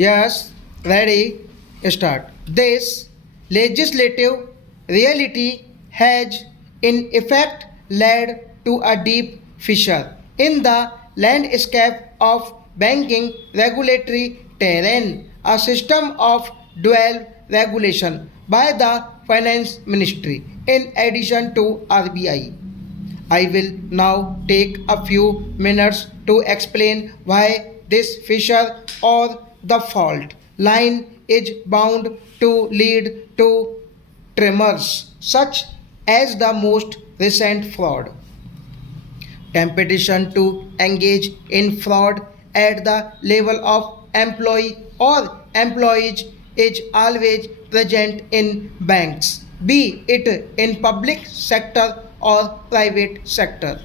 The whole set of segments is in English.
Yes, ready, start. This legislative reality has in effect led to a deep fissure in the landscape of banking regulatory terrain, a system of dual regulation by the finance ministry in addition to RBI. I will now take a few minutes to explain why this fissure or the fault line is bound to lead to tremors such as the most recent fraud. Temptation to engage in fraud at the level of employee or employees is always present in banks, be it in public sector or private sector.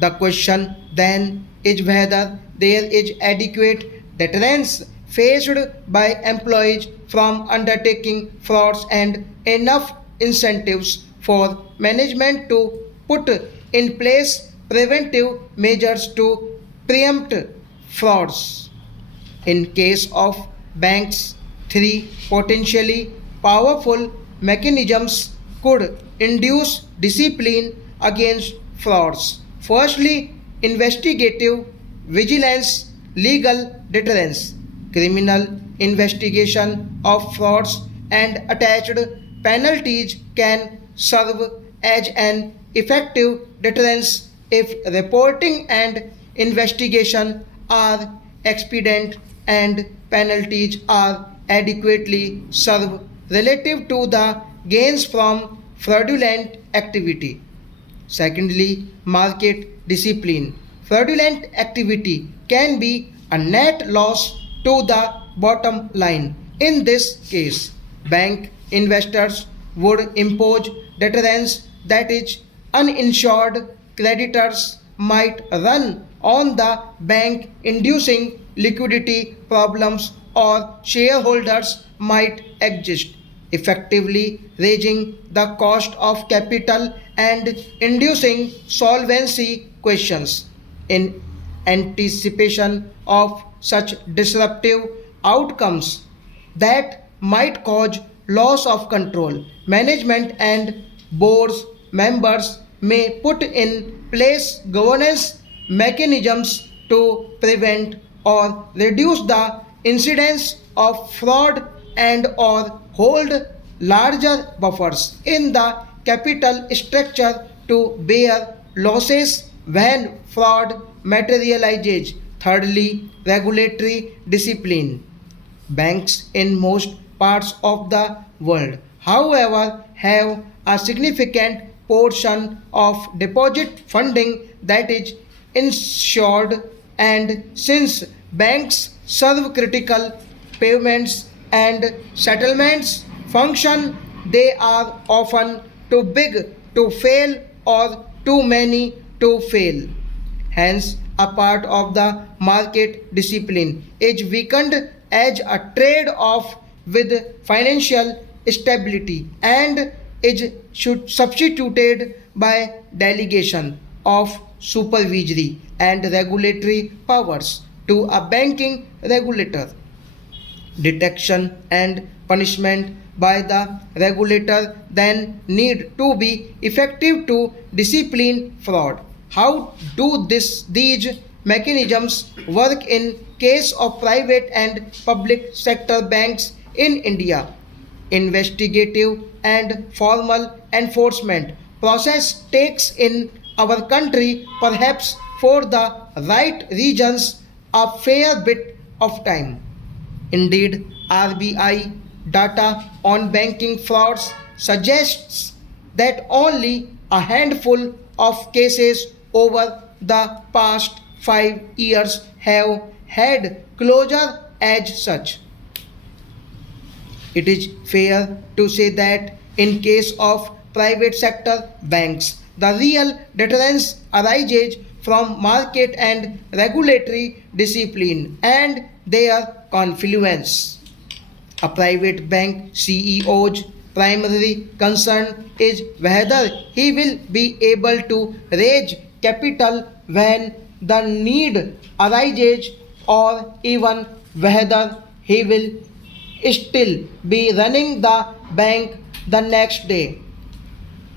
The question then is whether there is adequate deterrence faced by employees from undertaking frauds and enough incentives for management to put in place preventive measures to preempt frauds. In case of banks, three potentially powerful mechanisms could induce discipline against frauds. Firstly, investigative vigilance, legal deterrence, criminal investigation of frauds and attached penalties can serve as an effective deterrence if reporting and investigation are expedient and penalties are adequately served relative to the gains from fraudulent activity. Secondly, market discipline. Fraudulent activity can be a net loss to the bottom line. In this case, bank investors would impose deterrence that is uninsured creditors might run on the bank inducing liquidity problems or shareholders might exist, effectively raising the cost of capital and inducing solvency questions. In anticipation of such disruptive outcomes that might cause loss of control, management and boards members may put in place governance mechanisms to prevent or reduce the incidence of fraud and or hold larger buffers in the capital structure to bear losses when fraud materializes. Thirdly, regulatory discipline. Banks in most parts of the world, however, have a significant portion of deposit funding that is insured, and since banks serve critical payments and settlements function, they are often too big to fail or too many to fail. Hence, a part of the market discipline is weakened as a trade off with financial stability and is substituted by delegation of supervisory and regulatory powers to a banking regulator. Detection and punishment by the regulator then need to be effective to discipline fraud. How do these mechanisms work in case of private and public sector banks in India? Investigative and formal enforcement process takes in our country, perhaps for the right reasons, a fair bit of time. Indeed, RBI data on banking frauds suggests that only a handful of cases over the past 5 years have had closure as such. It is fair to say that in case of private sector banks, the real deterrence arises from market and regulatory discipline and their confluence. A private bank CEO's primary concern is whether he will be able to raise capital when the need arises or even whether he will still be running the bank the next day.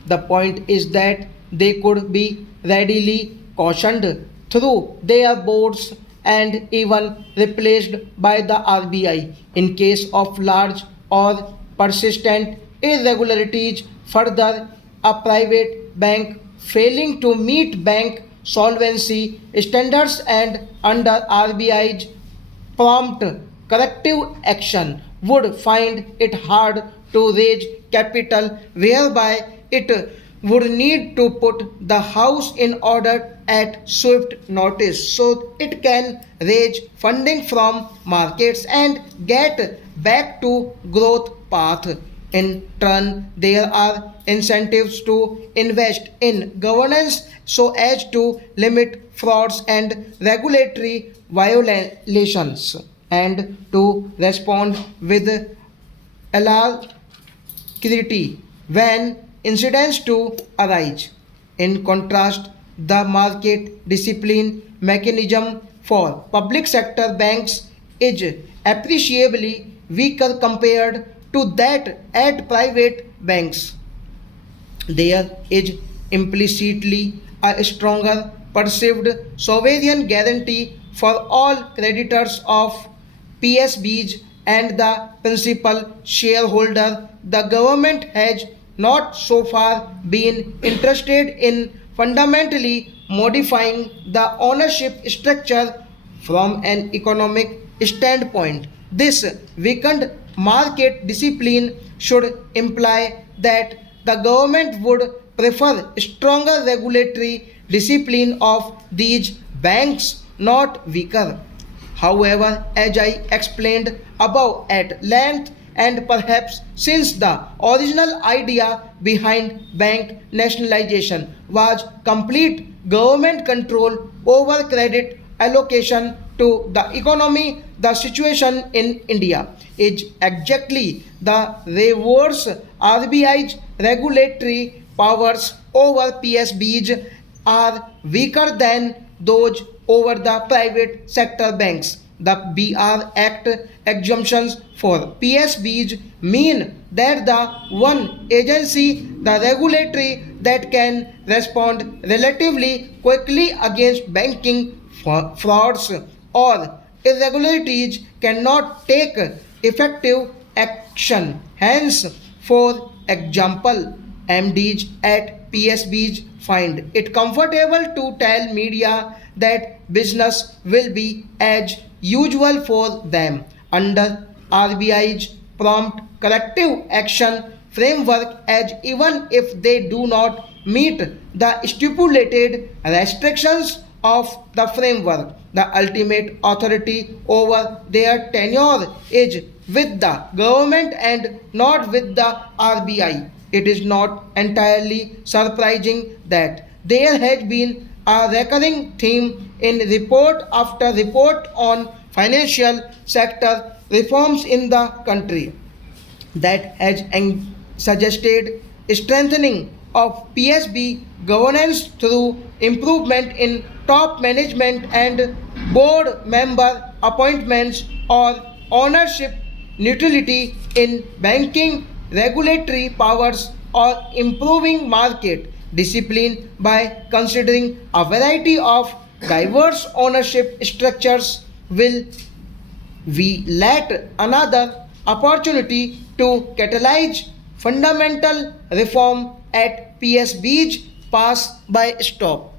The point is that they could be readily cautioned through their boards and even replaced by the RBI in case of large or persistent irregularities. Further, a private bank failing to meet bank solvency standards and under RBI's prompt corrective action would find it hard to raise capital, whereby it would need to put the house in order at swift notice so it can raise funding from markets and get back to growth path. In turn, there are incentives to invest in governance so as to limit frauds and regulatory violations and to respond with alacrity when incidents to arise. In contrast, the market discipline mechanism for public sector banks is appreciably weaker compared to that at private banks. There is implicitly a stronger perceived sovereign guarantee for all creditors of PSBs and the principal shareholder. The government has not so far been interested in fundamentally modifying the ownership structure from an economic standpoint. This weakened market discipline should imply that the government would prefer stronger regulatory discipline of these banks, not weaker. However, as I explained above at length, and perhaps since the original idea behind bank nationalization was complete government control over credit allocation to the economy, the situation in India is exactly the reverse. RBI's regulatory powers over PSBs are weaker than those over the private sector banks. The BR Act exemptions for PSBs mean that the one agency, the regulatory, that can respond relatively quickly against banking frauds or irregularities cannot take effective action. Hence, for example, MDs at PSBs find it comfortable to tell media that business will be as usual for them under RBI's prompt corrective action framework, as even if they do not meet the stipulated restrictions of the framework. The ultimate authority over their tenure is with the government and not with the RBI. It is not entirely surprising that there has been a recurring theme in report after report on financial sector reforms in the country that has suggested strengthening of PSB governance through improvement in top management and board member appointments or ownership neutrality in banking regulatory powers or improving market discipline by considering a variety of diverse ownership structures. Will we let another opportunity to catalyze fundamental reform at PSBs pass by stop?